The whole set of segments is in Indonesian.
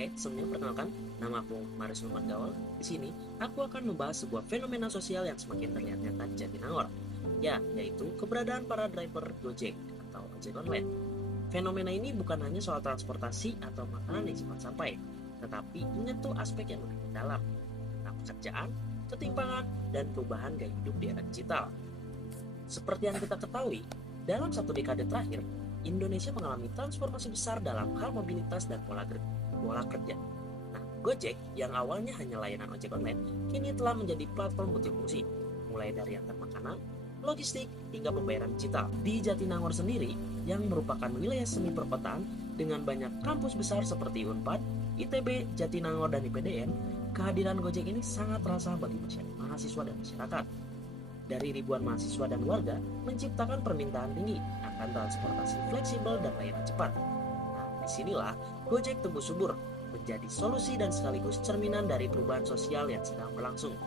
Oke, sebelumnya perkenalkan, nama aku Maris Muhammad Gawal. Di sini, aku akan membahas sebuah fenomena sosial yang semakin terlihat nyata di Jatinangor, yaitu keberadaan para driver Gojek atau ojek online. Fenomena ini bukan hanya soal transportasi atau makanan yang cepat sampai, tetapi menyentuh aspek yang lebih mendalam, tentang pekerjaan, ketimpangan, dan perubahan gaya hidup di era digital. Seperti yang kita ketahui, dalam satu dekade terakhir, Indonesia mengalami transformasi besar dalam hal mobilitas dan pola kerja. Nah, Gojek yang awalnya hanya layanan ojek online, kini telah menjadi platform multifungsi, mulai dari antar makanan, logistik, hingga pembayaran digital. Di Jatinangor sendiri, yang merupakan wilayah semi perkotaan dengan banyak kampus besar seperti Unpad, ITB, Jatinangor, dan IPDN, kehadiran Gojek ini sangat terasa bagi mahasiswa dan masyarakat. Dari ribuan mahasiswa dan warga menciptakan permintaan tinggi akan transportasi fleksibel dan layanan cepat. Nah, disinilah Gojek tumbuh subur, menjadi solusi dan sekaligus cerminan dari perubahan sosial yang sedang berlangsung.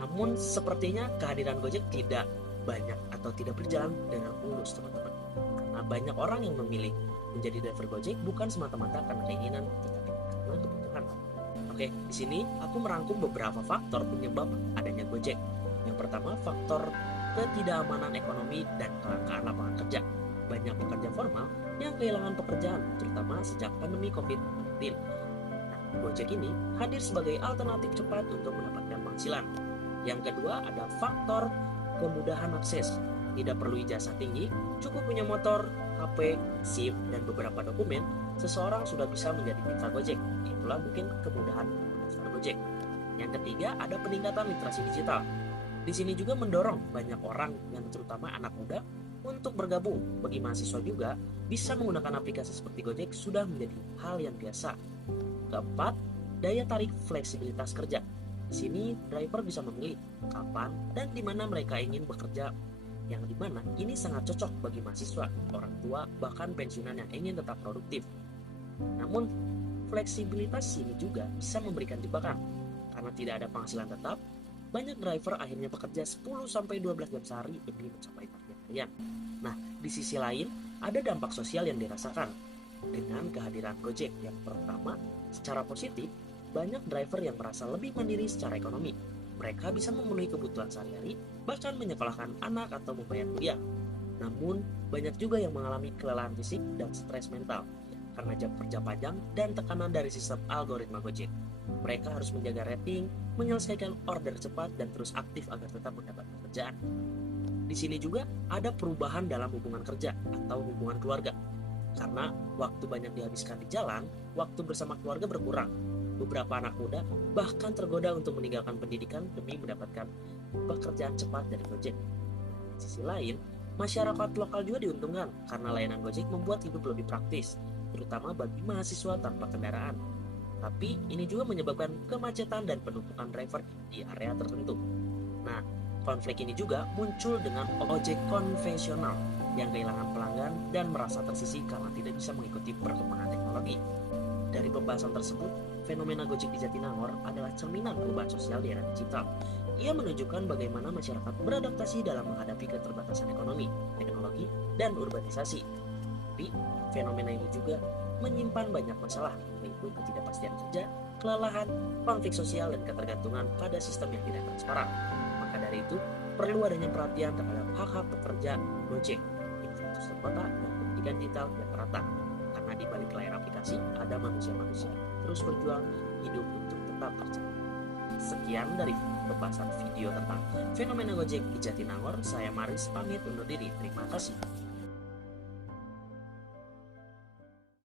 Namun, sepertinya kehadiran Gojek tidak banyak atau tidak berjalan dengan mulus, teman-teman. Karena banyak orang yang memilih menjadi driver Gojek bukan semata-mata karena keinginan, tetapi karena kebutuhan. Oke, di sini aku merangkum beberapa faktor penyebab adanya Gojek. Yang pertama, faktor ketidakamanan ekonomi dan kelangkaan lapangan kerja. Banyak pekerja formal yang kehilangan pekerjaan, terutama sejak pandemi COVID-19. Nah, Gojek ini hadir sebagai alternatif cepat untuk mendapatkan penghasilan. Yang kedua, ada faktor kemudahan akses. Tidak perlu ijazah tinggi, cukup punya motor, HP, SIM, dan beberapa dokumen, seseorang sudah bisa menjadi mitra Gojek. Itulah mungkin kemudahan mendaftar Gojek. Yang ketiga, ada peningkatan literasi digital. Di sini juga mendorong banyak orang, yang terutama anak muda, untuk bergabung. Bagi mahasiswa juga, bisa menggunakan aplikasi seperti Gojek sudah menjadi hal yang biasa. Keempat, daya tarik fleksibilitas kerja. Di sini, driver bisa memilih kapan dan di mana mereka ingin bekerja, yang dimana ini sangat cocok bagi mahasiswa, orang tua, bahkan pensiunan yang ingin tetap produktif. Namun, fleksibilitas ini juga bisa memberikan jebakan, karena tidak ada penghasilan tetap. Banyak driver akhirnya bekerja 10-12 jam sehari demi mencapai target harian. Nah, di sisi lain, ada dampak sosial yang dirasakan dengan kehadiran Gojek. Yang pertama, secara positif, banyak driver yang merasa lebih mandiri secara ekonomi. Mereka bisa memenuhi kebutuhan sehari-hari, bahkan menyekolahkan anak atau membayar kuliah. Namun, banyak juga yang mengalami kelelahan fisik dan stres mental karena jam kerja panjang dan tekanan dari sistem algoritma Gojek. Mereka harus menjaga rating, menyelesaikan order cepat, dan terus aktif agar tetap mendapat pekerjaan. Di sini juga ada perubahan dalam hubungan kerja atau hubungan keluarga. Karena waktu banyak dihabiskan di jalan, waktu bersama keluarga berkurang. Beberapa anak muda bahkan tergoda untuk meninggalkan pendidikan demi mendapatkan pekerjaan cepat dari Gojek. Di sisi lain, masyarakat lokal juga diuntungkan karena layanan Gojek membuat hidup lebih praktis, terutama bagi mahasiswa tanpa kendaraan. Tapi ini juga menyebabkan kemacetan dan penumpukan driver di area tertentu. Nah, konflik ini juga muncul dengan ojek konvensional yang kehilangan pelanggan dan merasa tersisih karena tidak bisa mengikuti perkembangan teknologi. Dari pembahasan tersebut, fenomena Gojek di Jatinangor adalah cerminan perubahan sosial di era digital. Ia menunjukkan bagaimana masyarakat beradaptasi dalam menghadapi keterbatasan ekonomi, teknologi, dan urbanisasi. Tapi, fenomena ini juga menyimpan banyak masalah, yaitu ketidakpastian kerja, kelelahan, konflik sosial, dan ketergantungan pada sistem yang tidak transparan. Maka dari itu, perlu adanya perhatian terhadap hak-hak pekerja Gojek, infrastruktur kota, dan pendidikan digital yang merata. Karena di balik layar aplikasi, ada manusia-manusia terus berjuang hidup untuk tetap kerja. Sekian dari pembahasan video tentang fenomena Gojek di Jatinangor. Saya Maris pamit undur diri. Terima kasih.